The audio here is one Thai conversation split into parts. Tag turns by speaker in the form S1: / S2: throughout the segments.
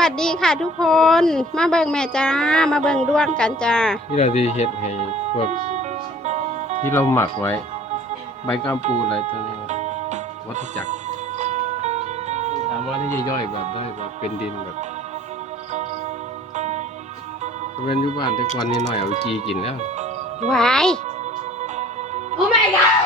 S1: วัสดีค่ะทุกคน มาเบิ่งแม่จ้ามาเบิ่งด้วงกันจ้า
S2: ที่เราดีเฮ็ดให้พวกที่เราหมักไว้ใบกล้ามปูอะไรตัวนี้วัฏจักรถามว่าที่ย่อยแบบได้แบบเป็นดินแบบเป็นยุบ้านแต่ก่อนนี้หน่อยเอาจีกินแล้ว
S1: วายโอ้ my god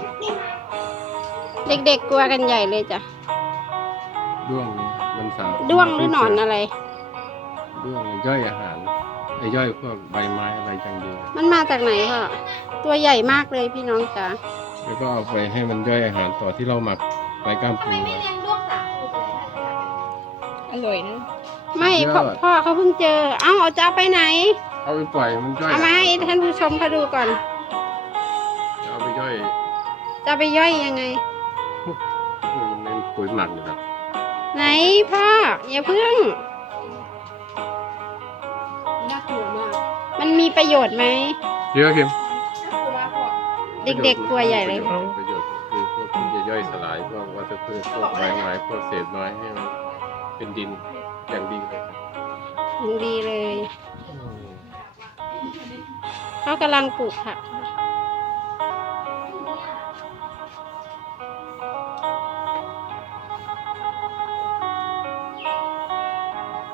S1: เด็กๆกลัวกันใหญ่เลยจ้ะ
S2: ด้วงนี่มันสาม
S1: ด้วงหรือหนอนอะไร
S2: ด้วงย่อยอาหารไอ้ย่อยพวกใบไม้อะไรจังดี
S1: มันมาจากไหนพ่อตัวใหญ่มากเลยพี่น้องจ้า
S2: แล้วก็เอาไปให้มันย่อยอาหารต่อที่เราหมักใบกล้ามปู
S3: อร่อยนะ
S1: ไม่พ่อเขาเพิ่งเจอเอาจะเอาไปไหน
S2: เอาไปปล่อยมันย่อย
S1: เอามาให้ท่านผู้ชมเขาดูก่อน
S2: เอาไปย่อย
S1: จะไปย่อยยังไง
S2: ในปุ๋ยหมักนะครับ
S1: ไหนพ่ออย่าเพิ่ง
S3: น่ากลัวมาก
S1: มันมีประโยชน์ไหม
S2: เยอะเข้ม
S1: เด็กๆตัวใหญ่เลย
S2: ประโยชน์คือพวกที่จะย่อยสลายพวกวัชพืชพวกใบไม้พวกเศษไม้ให้มันเป็นดินอย่างดีเลย
S1: อย่างดีเลยเขากำลังปลูกผัก